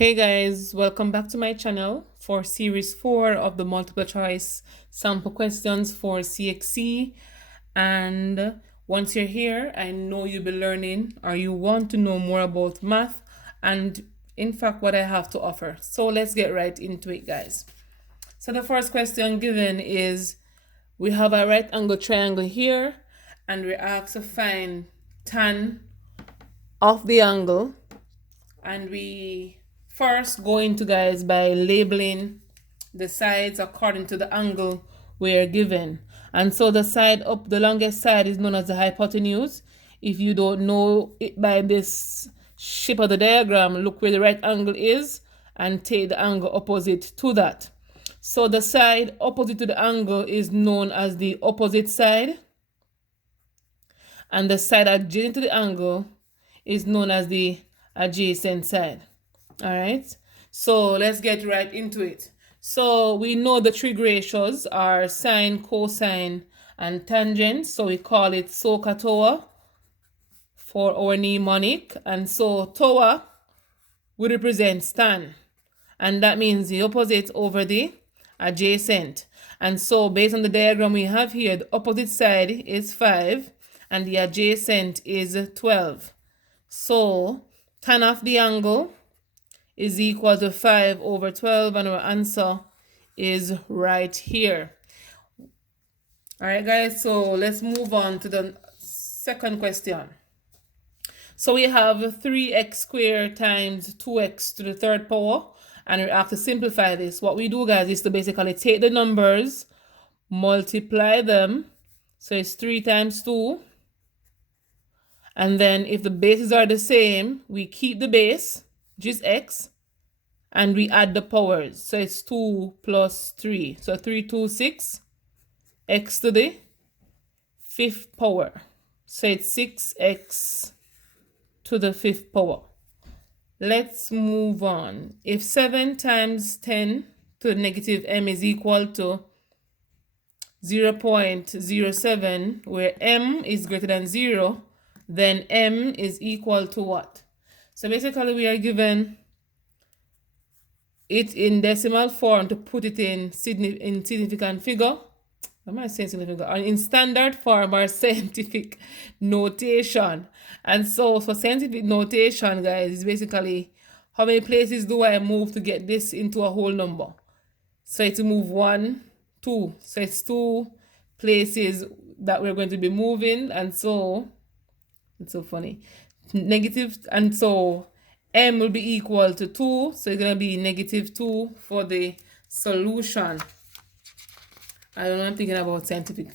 Hey guys, welcome back to my channel for series 4 of the multiple choice sample questions for CXC. And once you're here, I know you'll be learning or you want to know more about math and in fact what I have to offer. So let's get right into it, guys. So the first question given is we have a right angle triangle here and we're asked to find tan of the angle, and we first go into, guys, by labeling the sides according to the angle we are given. And so the side up, the longest side is known as the hypotenuse. If you don't know it by this shape of the diagram, look where the right angle is and take the angle opposite to that. So the side opposite to the angle is known as the opposite side, and the side adjacent to the angle is known as the adjacent side. All right, so let's get right into it. So we know the trig ratios are sine, cosine, and tangent. So we call it SOHCAHTOA for our mnemonic. And so TOA would represent tan, and that means the opposite over the adjacent. And so based on the diagram we have here, the opposite side is 5 and the adjacent is 12. So tan of the angle is equal to 5 over 12, and our answer is right here. All right, guys, so let's move on to the second question. So we have 3x squared times 2x to the third power, and we have to simplify this. What we do, guys, is to basically take the numbers, multiply them. So it's 3 times 2. And then if the bases are the same, we keep the base, which is x, and we add the powers. So it's 2 plus 3. So 3, 2, 6. X to the fifth power. So it's 6x to the fifth power. Let's move on. If 7 times 10 to the negative m is equal to 0.07, where m is greater than 0, then m is equal to what? So basically we are given it in decimal form to put it in significant figure. Am I saying significant? Or in standard form or scientific notation. And so for scientific notation, guys, is basically how many places do I move to get this into a whole number? So it's move 1, 2. So it's 2 places that we're going to be moving. And so it's so funny. Negative, and so m will be equal to 2. So it's going to be negative 2 for the solution. I don't know, I'm thinking about scientific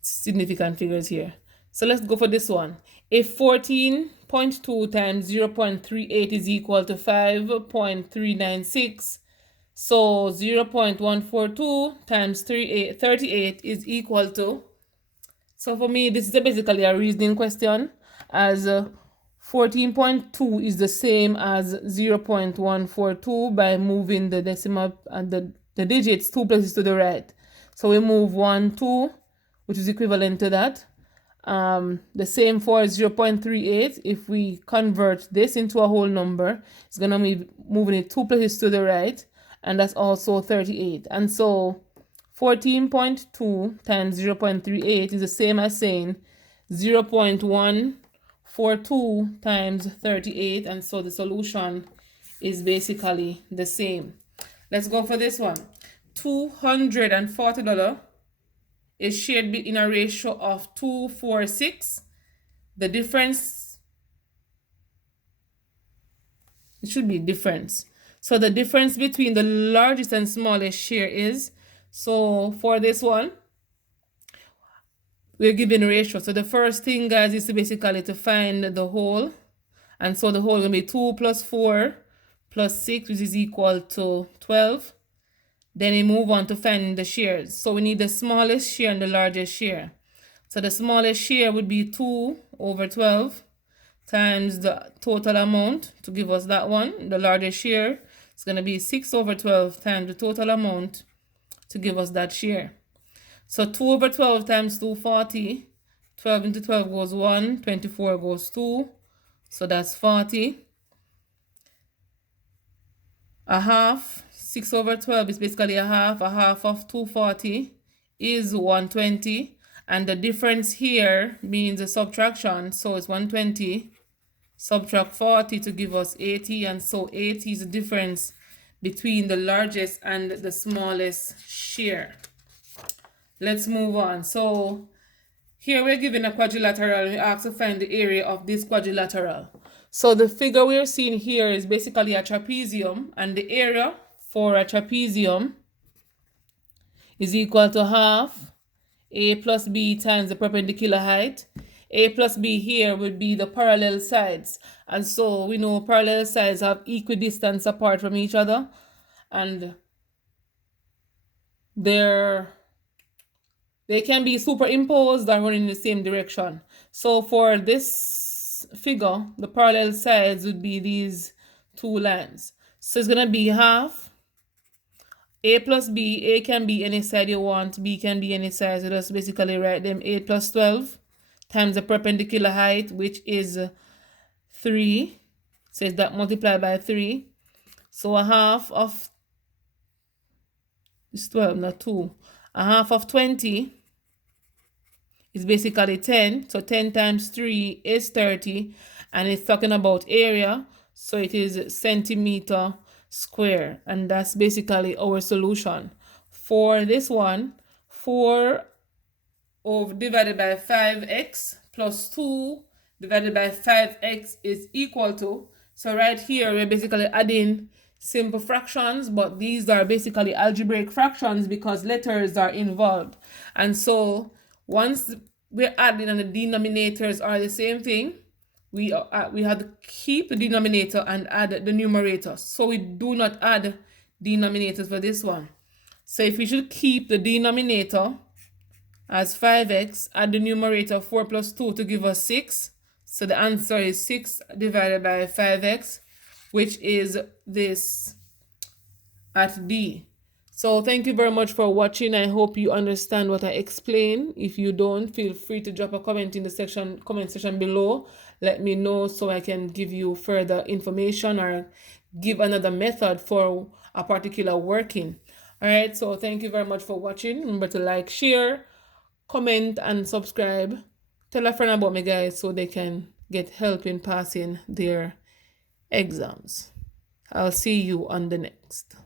significant figures here. So let's go for this one. If 14.2 times 0.38 is equal to 5.396, so 0.142 times 38 is equal to, so for me this is basically a reasoning question, as 14.2 is the same as 0.142 by moving the decimal and the digits 2 places to the right. So we move 1, 2, which is equivalent to that. The same for 0.38. If we convert this into a whole number, it's going to be moving it 2 places to the right, and that's also 38. And so 14.2 times 0.38 is the same as saying 0.142 times 38, and so the solution is basically the same. Let's go for this one. $240 is shared in a ratio of 2:6. The difference, it should be difference. So the difference between the largest and smallest share is, so for this one, we're given a ratio. So the first thing, guys, is to basically to find the whole. And so the whole is going to be 2 plus 4 plus 6, which is equal to 12. Then we move on to find the shares. So we need the smallest share and the largest share. So the smallest share would be 2 over 12 times the total amount to give us that one. The largest share is going to be 6 over 12 times the total amount to give us that share. So 2 over 12 times 240. 12 into 12 goes 1. 24 goes 2. So that's 40. a half, 6 over 12 is basically a half of 240 is 120, and the difference here means a subtraction, so it's 120, subtract 40 to give us 80, and so 80 is the difference between the largest and the smallest share. Let's move on. So here we're given a quadrilateral, and we ask to find the area of this quadrilateral. So the figure we're seeing here is basically a trapezium, and the area for a trapezium is equal to half A plus B times the perpendicular height. A plus B here would be the parallel sides, and so we know parallel sides have equidistance apart from each other, and they can be superimposed or running in the same direction. So for this figure, the parallel sides would be these two lines. So it's going to be half A plus B. A can be any side you want, B can be any side, so just basically write them 8 plus 12 times the perpendicular height, which is 3. So that multiplied by 3. So a half of, it's 12, not 2. A half of 20 is basically 10. So 10 times 3 is 30. And it's talking about area, so it is centimeter square. And that's basically our solution. For this one, 4 divided by 5x plus 2 divided by 5x is equal to, so right here we're basically adding simple fractions, but these are basically algebraic fractions because letters are involved. And so once we're adding and the denominators are the same thing, we have to keep the denominator and add the numerator. So we do not add denominators for this one. So if we should keep the denominator as 5x, add the numerator 4 plus 2 to give us 6. So the answer is 6 divided by 5x, which is this at D. So thank you very much for watching. I hope you understand what I explain. If you don't, feel free to drop a comment in the comment section below. Let me know so I can give you further information or give another method for a particular working. All right, so thank you very much for watching. Remember to like, share, comment, and subscribe. Tell a friend about me, guys, so they can get help in passing their exams. I'll see you on the next.